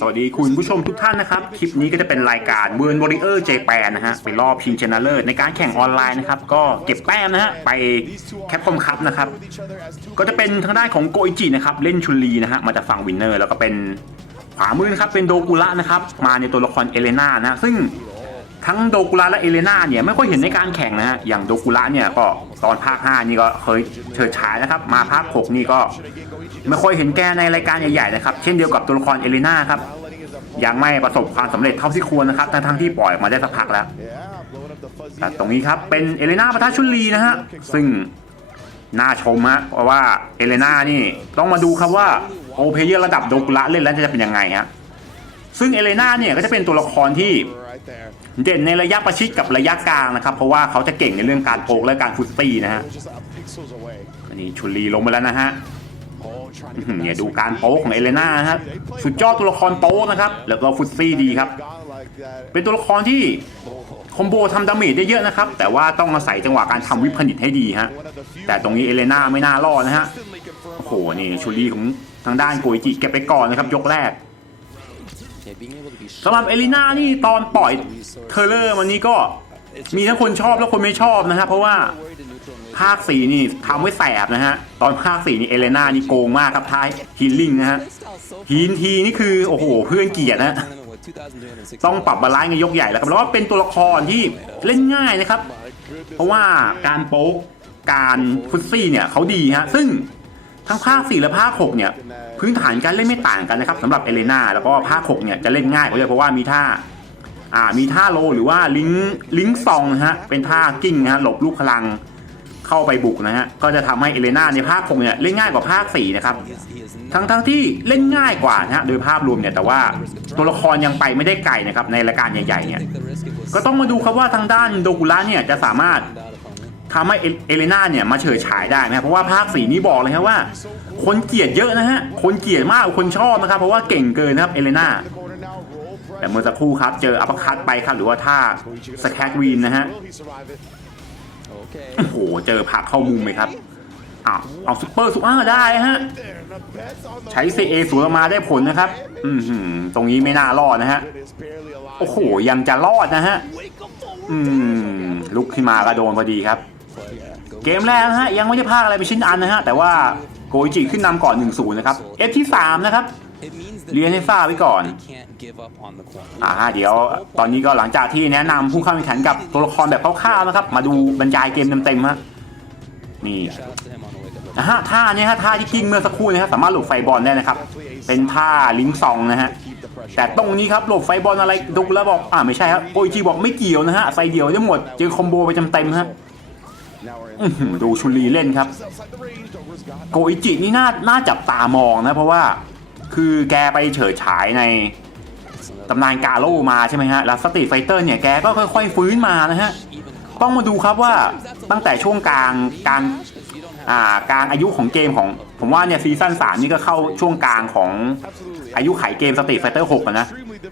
สวัสดีคุณผู้ชมทุกท่านนะครับ คลิปนี้ก็จะเป็นรายการเวิร์นวอริเออร์เจแปนนะฮะ เป็นรอบชิงชนะเลิศในการแข่งออนไลน์นะครับ ก็เก็บแต้มนะฮะ ไปแคปคอมคัพนะครับ ก็จะเป็นทางด้านของโกอิจินะครับ เล่นชุนลีนะฮะ มาจากฝั่งวินเนอร์ แล้วก็เป็นขวามือนะครับ เป็นโดกุระนะครับ มาในตัวละครเอเลนานะฮะซึ่ง ทั้งโดกุระและเอเลนาเนี่ยไม่ค่อยเห็นในการแข่งนะฮะอย่างโดกุระเนี่ยก็ตอนภาค 5 นี่ก็เคยเชิดฉายนะครับ มาภาค 6 นี่ก็ไม่ค่อยเห็นแกในรายการใหญ่ๆนะครับ เช่นเดียวกับตัวละครเอเลนาครับยังไม่ประสบความสำเร็จเท่าที่ควรนะครับทั้งที่ปล่อยมาได้สักพักแล้วแต่ตรงนี้ครับเป็นเอเลนาปะทะชุนลีนะฮะซึ่งน่าชมฮะเพราะว่าเอเลนานี่ต้องมาดูครับว่าโอเพเยอร์ระดับโดกุระเล่นแล้วจะเป็นยังไงฮะซึ่งเอเลนาเนี่ยก็จะเป็นตัวละครที่ เด่นในระยะประชิดกับระยะกลางนะครับ เพราะว่าเขาจะเก่งในเรื่องการโพกและการฟุตตี้นะฮะอันนี้ชุนลีลงไปแล้วนะฮะเนี่ยดูการโป๊กของเอเลน่านะครับสุดยอดตัวละครโป๊กนะครับ แล้วก็ฟุตซี่ดีครับ เป็นตัวละครที่คอมโบทำดาเมจได้เยอะนะครับ แต่ว่าต้องอาศัยจังหวะการทำวิปผนิตให้ดีฮะแต่ตรงนี้เอเลน่าไม่น่ารอดนะฮะโอ้โหนี่ชุลีของทางด้านโกอิจิเก็บไปก่อนนะครับ ยกแรก สำหรับเอลิน่านี่ตอนปล่อยเทเลอร์มันนี้ก็มีทั้งคนชอบและคนไม่ชอบนะฮะเพราะว่าภาคสีนี่ทำไว้แสบนะฮะ ตอนภาคสีนี่เอเลน่านี่โกงมากครับท้ายฮีลลิ่งนะฮะฮีนทีนี่คือโอ้โหเพื่อนเกลียดนะต้องปรับบาลานซ์กันยกใหญ่แล้วครับแล้วก็เป็นตัวละครที่เล่นง่ายนะครับ เพราะว่าการโป๊กการฟุตซี่เนี่ยเขาดีฮะซึ่งทั้งภาค4และภาค6เนี่ย พื้นฐานการเล่นไม่ต่างกันนะครับสำหรับเอเลนาแล้วก็ภาค6เนี่ยจะเล่นง่ายกว่าเยอะเพราะว่ามีท่าอ่ามีท่าโลหรือว่าลิงลิงซองนะฮะเป็นท่ากิ้งนะฮะหลบลูกพลังเข้าไปบุกนะฮะก็จะทำให้เอเลนาในภาค6เนี่ยเล่นง่ายกว่าภาค4นะครับทั้งทั้งที่เล่นง่ายกว่านะฮะโดยภาพรวมเนี่ยแต่ว่าตัวละครยังไปไม่ได้ไกลนะครับในรายการใหญ่ๆเนี่ยก็ต้องมาดูครับว่าทางด้านโดกุระเนี่ยจะสามารถ ทำให้เอเอเลนาเนี่ยมาเฉิดฉายได้นะครับเพราะว่าภาคสีนี้บอกเลยครับว่า คนเกลียดเยอะนะฮะคนเกลียดมากกว่าคนชอบนะครับ เพราะว่าเก่งเกินนะครับเอเลนาแต่เมื่อสักครู่ครับเจออัปคัตไปครับหรือว่าท่าสแคกวีนนะฮะโอ้โหเจอผักเข้ามุมไหมครับอ้าวเอาซุปเปอร์ซุปเปอร์ได้ฮะใช้เซเอสวนมาได้ผลนะครับ อืมตรงนี้ไม่น่ารอดนะฮะโอ้โหยังจะรอดนะฮะอืมลุกขึ้นมาก็โดนพอดีครับ เกมแรกนะฮะยังไม่ได้พาดอะไรไปชิ้นอันนะฮะแต่ว่าโกอิจิขึ้นนำก่อน 1-0 นะครับเอฟที่ 3 นะครับเรียนให้ทราบไว้ก่อนอ่าฮะเดี๋ยวตอนนี้ก็หลังจากที่แนะนำผู้เข้าแข่งขันกับตัวละครแบบคร่าวๆนะครับ มาดูบรรยายเกมเต็มๆฮะนี่นะฮะท่านี้ฮะท่าที่กิ้งเมื่อสักครู่นะครับสามารถหลบไฟบอลได้นะครับ เป็นท่าลิงซองนะฮะแต่ตรงนี้ครับหลบไฟบอลอะไรดุแล้วบอกอ่าไม่ใช่ครับโอจิบอกไม่เกี่ยวนะฮะไฟเดียวได้หมดเจอคอมโบไปเต็มๆฮะ ดูชุลีเล่นครับ โกอิจินี่น่าน่าจับตามองนะ เพราะว่าคือแกไปเฉิดฉายในตำนานกาโลมาใช่ไหมฮะ แล้วสตรีทไฟเตอร์เนี่ยแกก็ค่อย ๆ ฟื้นมานะฮะ ต้องมาดูครับว่าตั้งแต่ช่วงกลางกลางอ่ากลางอายุของเกมของ ผมว่าเนี่ยซีซั่น3นี่ก็เข้าช่วงกลางของอายุไขเกมสตรีทไฟเตอร์6นะ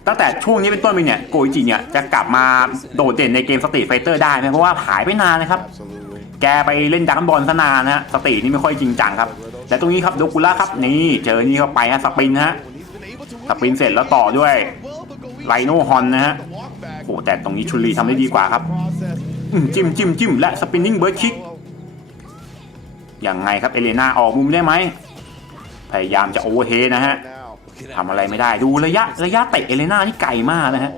ตั้งแต่ช่วงนี้เป็นต้นไปเนี่ยโกอิจิเนี่ยจะกลับมาโดดเด่นในเกมสตรีทไฟเตอร์ได้ไหมเพราะว่าหายไปนานนะครับ แกไปเล่นดักบอลซะนานะฮะสตรีทนี่ไม่ค่อยจริงจังครับแต่ตรงนี้ครับโดกุล่าครับนี่เจอนี่เข้าไปฮะสปินฮะสปินเสร็จแล้วต่อด้วยไลโนฮอนนะฮะโอ้แต่ตรงนี้ชุลีทำได้ดีกว่าครับจิ้มจิ้มจิ้มและสปินนิ่งเบิร์ดคิกยังไงครับเอเลนาออกมุมได้ไหมพยายามจะโอเวอร์เฮนะฮะทำอะไรไม่ได้ดูระยะระยะเตะเอเลนานี่ไกลมากนะฮะ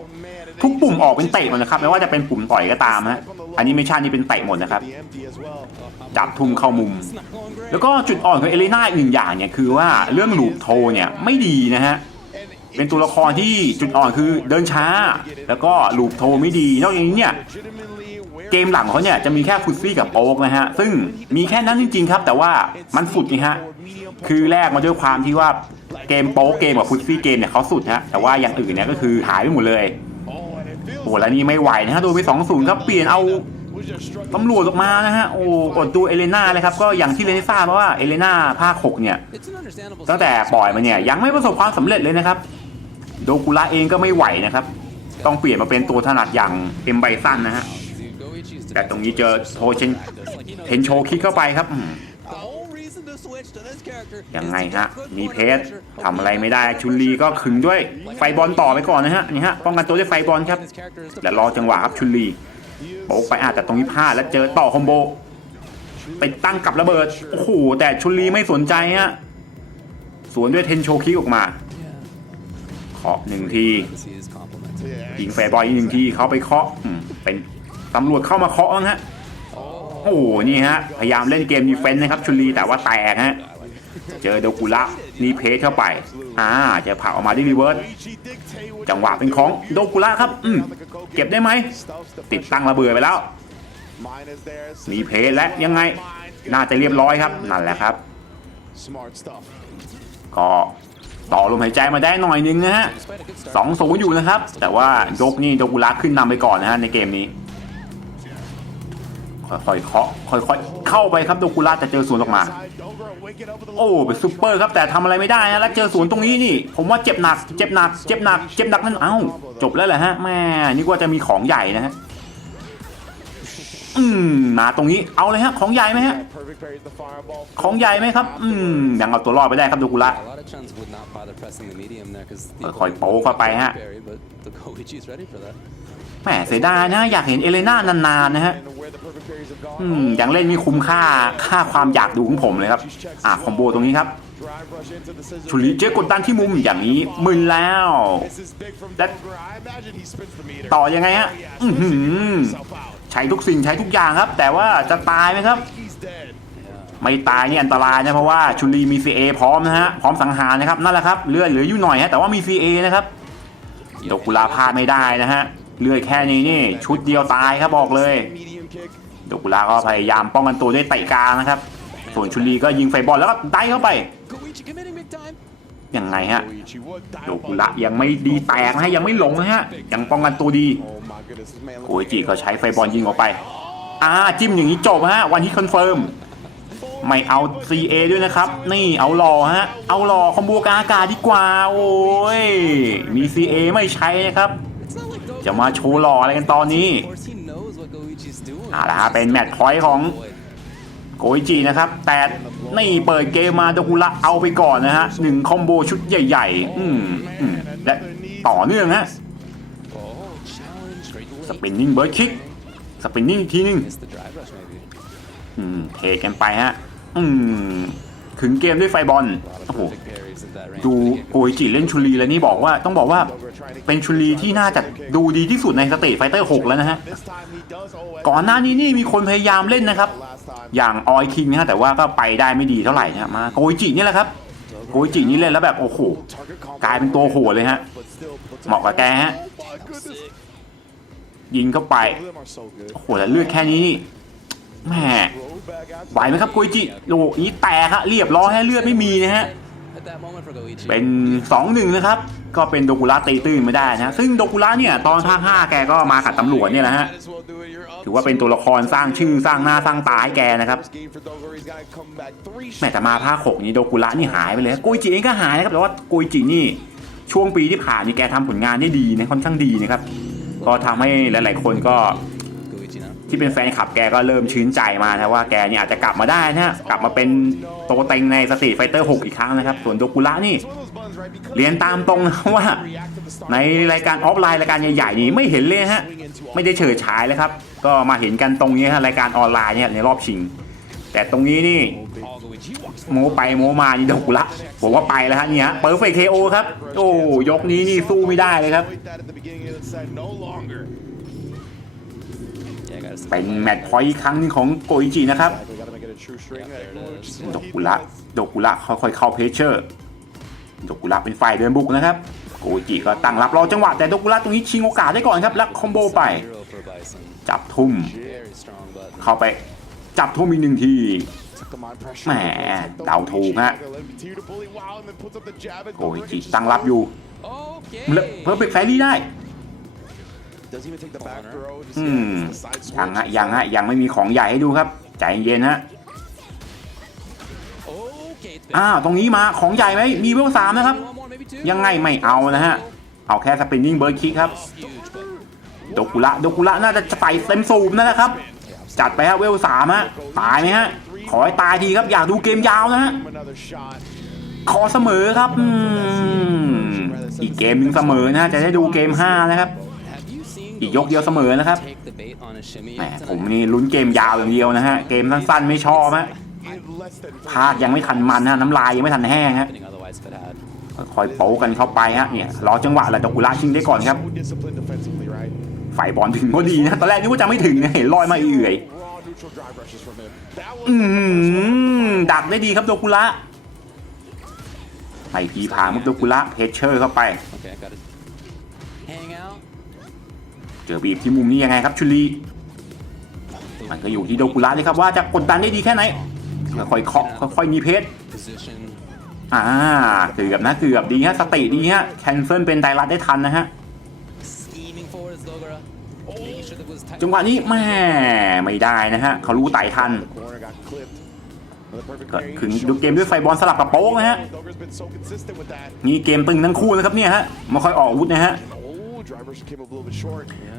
ทุกปุ่มออกเป็นเตะหมดนะครับไม่ว่าจะเป็นปุ่มต่อยก็ตามฮะอันนี้ไม่ใช่นี่เป็นเตะหมดนะครับ จับทุ่มเข้ามุม แล้วก็จุดอ่อนของเอเลน่าอีกหนึ่งอย่างเนี่ยคือว่าเรื่องลูปโทเนี่ยไม่ดีนะฮะเป็นตัวละครที่จุดอ่อนคือเดินช้า แล้วก็ลูปโทไม่ดี นอกจากนี้เนี่ยเกมหลังเขาเนี่ยจะมีแค่ฟุตซี่กับโอ๊กนะฮะ ซึ่งมีแค่นั้นจริง ๆ ครับ แต่ว่ามันสุดนี่ฮะ คือแรกมาด้วยความที่ว่าเกมโป๊กเกมกับฟุตซี่เกมเนี่ยเขาสุดฮะ แต่ว่าอย่างอื่นเนี่ยก็คือหายไปหมดเลย โอ้แล้วนี่ไม่ไหวนะฮะโดนไปสองศูนย์ครับเปลี่ยนเอาตำรวจออกมานะฮะโอ้อดดูเอเลนาเลยครับก็อย่างที่เรนทราบว่าเอเลนาภาคหกเนี่ยตั้งแต่ปล่อยมาเนี่ยยังไม่ประสบความสำเร็จเลยนะครับ โดกุระเองก็ไม่ไหวนะครับ ต้องเปลี่ยนมาเป็นตัวถนัดอย่างเอ็มไบซันนะฮะแต่ตรงนี้เจอโทเชนเทนโชคิกเข้าไปครับ ยังไงฮะ มีเพสทำอะไรไม่ได้ ชุนลีก็ขึงด้วยไฟบอลต่อไปก่อนนะฮะ นี่ฮะ ป้องกันตัวด้วยไฟบอลครับ และรอจังหวะครับชุนลีโป๊กไปอาจแต่ตรงนี้พลาดแล้วเจอต่อคอมโบ ไปตั้งกับระเบิด โอ้โห แต่ชุนลีไม่สนใจฮะ สวนด้วยเทนโชคิกออกมาเคาะหนึ่งทียิงแฟร์บอลอีกหนึ่งทีเขาไปเคาะอืมเป็นตำรวจเข้ามาเคาะนะฮะ โอ้โหนี่ฮะ พยายามเล่นเกมดีเฟนส์นะครับชุลีแต่ว่าแตกฮะ เจอโดกุระนี่เพสเข้าไป อ่าจะผลักออกมาที่รีเวิร์สจังหวะเป็นของโดกุระครับ อืมเก็บได้ไหม ติดตั้งระเบิดไปแล้ว มีเพสและยังไง น่าจะเรียบร้อยครับ นั่นแหละครับ ก็ต่อลมหายใจมาได้หน่อยนึงนะฮะสองศูนย์อยู่นะครับ แต่ว่ายกนี่โดกุระขึ้นนำไปก่อนนะฮะในเกมนี้ ค่อยๆเคาะค่อยๆเข้าไปครับโดกุระแต่เจอสวนออกมา โอ้เป็นซูเปอร์ครับแต่ทำอะไรไม่ได้นะแล้วเจอสวนตรงนี้นี่ ผมว่าเจ็บหนัก เจ็บหนัก เจ็บหนัก เจ็บหนักนั่นเอ้าจบแล้วแหละฮะแม่นี่ว่าจะมีของใหญ่นะฮะอืมมาตรงนี้เอาเลยฮะของใหญ่ไหมฮะของใหญ่ไหมครับ อืมยังเอาตัวรอดไปได้ครับโดกุระค่อยๆโป๊เข้าไปฮะแหมเสียดายนะ อยากเห็นเอเลน่านานๆนะฮะ อืมยังเล่นมีคุ้มค่าค่าความอยากดูของผมเลยครับ อะคอมโบตรงนี้ครับชุลิเจอกดดันที่มุมอย่างนี้มึนแล้วและต่อยังไงฮะอือหือใช้ทุกสิ่งใช้ทุกอย่างครับ แต่ว่าจะตายไหมครับ ไม่ตายนี่อันตรายนะเพราะว่าชุลีมี CA พร้อมนะฮะพร้อมสังหารนะครับนั่นแหละครับเลือดเหลืออยู่หน่อยฮะแต่ว่ามี CA นะครับโดกุลาพาดไม่ได้นะฮะเลือดแค่นี้นี่ชุดเดียวตายครับบอกเลย ดกุลาก็พยายามป้องกันตัวด้วยเตะกลางนะครับ ส่วนชุลีก็ยิงไฟบอลแล้วก็ได้เข้าไปยังไงฮะโดกุระยังไม่ดีแตกนะฮะยังไม่หลงนะฮะยังป้องกันตัวดีโกยจิก็ใช้ไฟบอลยิงออกไปอ่าจิ้มอย่างนี้จบฮะวันที่คอนเฟิร์มไม่เอา CA ด้วยนะครับ นี่เอารอฮะ เอารอคอมโบกาอากาศดีกว่า โอ้ยมี CA ไม่ใช้นะครับ จะมาโชว์หล่ออะไรกันตอนนี้ อ่าละฮะเป็นแมตช์พอยต์ของโกยจินะครับ แต่นี่เปิดเกมมาโดกุระเอาไปก่อนนะฮะหนึ่งคอมโบชุดใหญ่ๆ อืมอืมและต่อเนื่องฮะสปินนิ่งเบิร์ดคิกสปินนิ่งทีนึงอืมเทกันไปฮะ อืม ถึงเกมด้วยไฟบอลโอ้โหดูโกยจิเล่นชุลีแล้วนี่บอกว่าต้องบอกว่าเป็นชุลีที่น่าจะดูดีที่สุดในสเตทไฟเตอร์ 6 แล้วนะฮะ ก่อนหน้านี้นี่มีคนพยายามเล่นนะครับ อย่างออยคิงนะฮะแต่ว่าก็ไปได้ไม่ดีเท่าไหร่นะมาโกยจินี่แหละครับโกยจินี่เล่นแล้วแบบโอ้โหกลายเป็นตัวโหดเลยฮะเหมาะกับแกฮะยิงเข้าไปโอ้โหแล้วเลือดแค่นี้นี่ แหมไหวไหมครับโกยจิโอ้โหนี้แตกฮะเรียบร้อยให้เลือดไม่มีนะฮะเป็นสองหนึ่งนะครับ ก็เป็นโดกุระตีตื้นไม่ได้นะ ซึ่งโดกุระเนี่ยตอนภาคห้าแกก็มากับตำรวจเนี่ยแหละฮะ ถือว่าเป็นตัวละครสร้างชื่อสร้างหน้าสร้างตาให้แกนะครับ แม้แต่มาภาคหกนี้โดกุระนี่หายไปเลยโกยจิเองก็หายนะครับ แต่ว่าโกยจินี่ช่วงปีที่ผ่านนี่แกทำผลงานได้ดีนะค่อนข้างดีนะครับ ก็ทำให้หลาย ๆ คนก็ ที่เป็นแฟนคลับแกก็เริ่มชื้นใจมานะว่าแกเนี่ยอาจจะกลับมาได้นะฮะกลับมาเป็นโตวเต็งในสตรีทไฟเตอร์6อีกครั้งนะครับ ส่วนโดกุระนี่ เรียนตามตรงนะว่า ในรายการออฟไลน์รายการใหญ่ๆนี่ไม่เห็นเลยฮะไม่ได้เฉิดฉายเลยครับ ก็มาเห็นกันตรงนี้ฮะรายการออนไลน์เนี่ยในรอบชิง แต่ตรงนี้นี่โมไปโมมานี่โดกุระผมว่าไปแล้วฮะเนี่ยเปิร์เฟเคโอครับ โอ้ยกนี้นี่สู้ไม่ได้เลยครับ เป็นแมตช์พอยต์อีกครั้งหนึงของโกอิจินะครับโดกุระโดกุระค่อยๆเข้าเพชเชอร์โดกุระเป็นฝ่ายเดินบุกนะครับ โกอิจิก็ตั้งรับรอจังหวะแต่โดกุระตรงนี้ชิงโอกาสได้ก่อนครับแล้วคอมโบไป จับทุ่ม เข้าไปจับทุ่มอีกหนึ่งทีแหมเดาถูกฮะโกอิจิตั้งรับอยู่แล้วเพิ่มเบรกแฟรี่ได้ อืมยังฮะยังฮะยังไม่มีของใหญ่ให้ดูครับ ใจเย็นฮะอ้าวตรงนี้มาของใหญ่ไหมมีเวลสามนะครับ ยังไงไม่เอานะฮะ เอาแค่สปินนิ่งเบิร์ดคิกครับโดกุระโดกุระน่าจะใส่เต็มสูบนั่นแหละครับ จัดไปฮะเวลสามฮะตายไหมฮะขขอให้ตายทีครับอยากดูเกมยาวนะฮะ Another shot. ขอเสมอครับอืมอีกเกมหนึ่งเสมอนะจะได้ดูเกม5นะครับ อีกยกเดียวเสมอนะครับแหมผมนี่ลุ้นเกมยาวอย่างเดียวนะฮะ เกมสั้นๆไม่ชอบฮะ In less than ภาคยังไม่ทันมันฮะน้ำลายยังไม่ทันแห้งฮะคอยโป๊กันเข้าไปฮะเนี่ยรอจังหวะแหละดกุระชิงได้ก่อนครับฝ่ายบอลถึงพอดีนะตอนแรกนึกว่าจะไม่ถึงนะเห็นลอยมาเอื่อยอืมดักได้ดีครับโดกุระไปพีพามุกโดกุระเพชเชอร์เข้าไป อบีบที่มุมนี้ยังไงครับชุลีมันก็อยู่ที่โดกุระเลยครับว่าจะกดดันได้ดีแค่ไหนค่อยเคาะค่อยมีเพชรอ่าเกือบนะเกือบดีฮะสติดีฮะแคนเซิลเป็นไดรัตได้ทันนะฮะจังหวะนี้แม่ไม่ได้นะฮะเขารู้ไต่ทันก็ range คือดูเกมด้วยไฟบอลสลับกับโป๊กนะฮะนี่เกมตึงทั้งคู่นะครับเนี่ยฮะไม่ค่อยออกอาวุธนะฮะ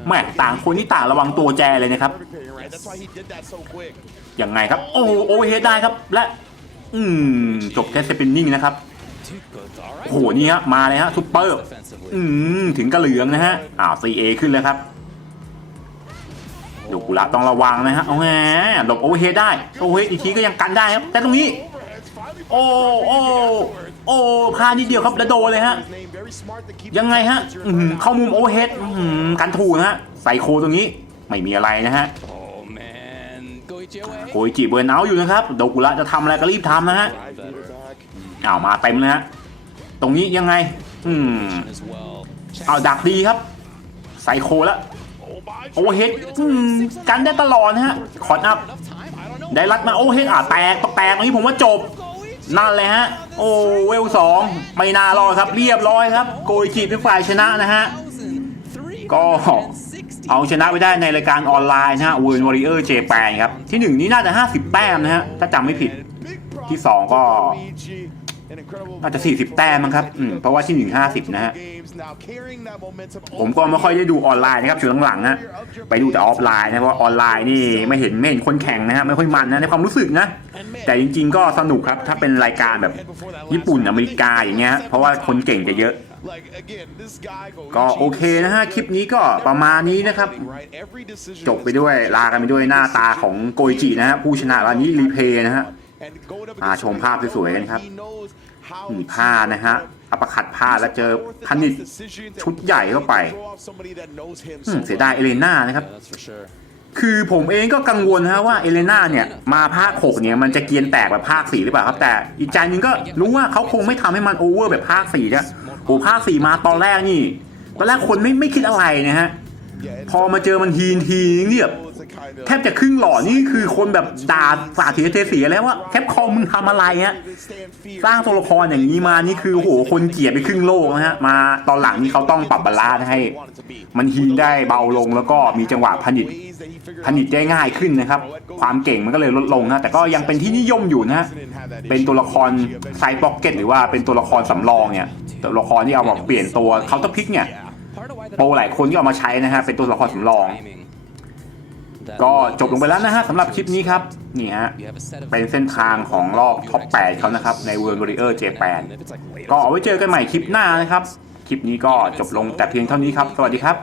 แม่ต่างคนที่ต่างระวังตัวแจเลยนะครับ Perfect pairing, right? That's why he did that so quick. ยังไงครับ โอ้โอเวอร์เฮดได้ครับ และ อืม จบแค่สปินนิ่งนะครับโอ้โหนี่ฮะมาเลยฮะซุปเปอร์อืมถึงกระเหลืองนะฮะอ้าว 4A ขึ้นเลยครับดูกุระต้องระวังนะฮะเอาแหมหลบโอเวอร์เฮดได้โอเวอร์เฮดอีกทีก็ยังกันได้ครับ แต่ตรงนี้ Overheads finally โอ้โอ้ โอ้พลาดนิดเดียวครับแล้วโดนเลยฮะ ยังไงฮะเข้ามุมโอเวอร์เฮดกันถูกนะฮะ ใส่โคตรงนี้ไม่มีอะไรนะฮะโกยจิเบิร์นเอาอยู่นะครับโดกุระจะทำอะไรก็รีบทำนะฮะ Drive beater back. อ้าวมาเต็มเลยฮะ ตรงนี้ยังไง อืมเอาดักดีครับ ใส่โคแล้วโอเวอร์เฮดกันได้ตลอดนะฮะ คอนอัพ ได้รัดมาโอเวอร์เฮดอะแตกแตกตรงนี้ผมว่าจบ นั่นเลยฮะ โอ้เวลสองไม่น่ารอดครับ เรียบร้อยครับ โกยจีเป็นฝ่ายชนะนะฮะ ก็เอาชนะไปได้ในรายการออนไลน์นะฮะเวิร์นวอริเออร์เจแปนครับ ที่หนึ่งนี่น่าจะ 50 แต้มนะฮะ ถ้าจำไม่ผิดที่สองก็ to Luigi. An incredible น่าจะ 40 แต้มมั้งครับอืมเพราะว่าที่หนึ่ง50นะฮะ games now carrying that momentum ผมก็ไม่ค่อยได้ดูออนไลน์นะครับช่วงหลังๆนะไปดูแต่ออฟไลน์นะเพราะว่าออนไลน์นี่ไม่เห็นไม่เห็นคนแข่งนะฮะไม่ค่อยมันนะในความรู้สึกนะ แต่จริง ๆ ก็สนุกครับถ้าเป็นรายการแบบญี่ปุ่นอเมริกาอย่างเงี้ยเพราะว่าคนเก่งจะเยอะ Like, again, this guy goes ก็โอเคนะฮะคลิปนี้ก็ประมาณนี้นะครับ right every decision จบไปด้วยลากันไปด้วยหน้าตาของโกยจินะฮะผู้ชนะวันนี้รีเพย์นะฮะ and going up มา against ชมภาพสวยๆกันครับ he knows how หนี to ผ้านะฮะอัปคัดผ้าแล้วเจอพนิชชุดใหญ่เข้าไป throw off somebody that knows him อื so มเสียดายเอเลน่านะครับ That's for sure. คือผมเองก็กังวลนะฮะว่าเอเลน่าเนี่ยมาภาค6เนี่ยมันจะเกรียนแตกแบบภาค4หรือเปล่าครับ แต่อีกใจหนึงก็รู้ว่าเขาคงไม่ทำให้มันโอเวอร์แบบภาค4เนี่ยโอ้ภาค4มาตอนแรกนี่ตอนแรกคนไม่ไม่คิดอะไรนะฮะ Yeah, it's พอมาเจอมันทีนทีนี่แบบ แทบจะครึ่งหล่อนี่คือคนแบบด่าสาดเสียเทเสียแล้วว่าแคปคอมมึงทำอะไรฮะสร้างตัวละครอย่างนี้มานี่คือโหคนเกลียดไปครึ่งโลกนะฮะมาตอนหลังนี่เขาต้องปรับบาลานซ์ให้ มันฮีนได้เบาลงแล้วก็มีจังหวะผลิตผลิตได้ง่ายขึ้นนะครับ ความเก่งมันก็เลยลดลงนะแต่ก็ยังเป็นที่นิยมอยู่นะฮะเป็นตัวละครไซบ็อกเก็ตหรือว่าเป็นตัวละครสำรองเนี่ยตัวละครที่เอามาเปลี่ยนตัวเขาต้องพิกเนี่ยโปรหลายคนที่เอามาใช้นะฮะเป็นตัวละครสำรอง ก็จบลงไปแล้วนะฮะสำหรับคลิปนี้ครับนี่ฮะ you have a set of เป็นเส้นทางของรอบท็อป 8 เขานะครับ ใน World Warrior Japan And if it's like later ก็เอาไว้เจอกันใหม่คลิปหน้านะครับ คลิปนี้ก็จบลงแต่เพียงเท่านี้ครับ สวัสดีครับ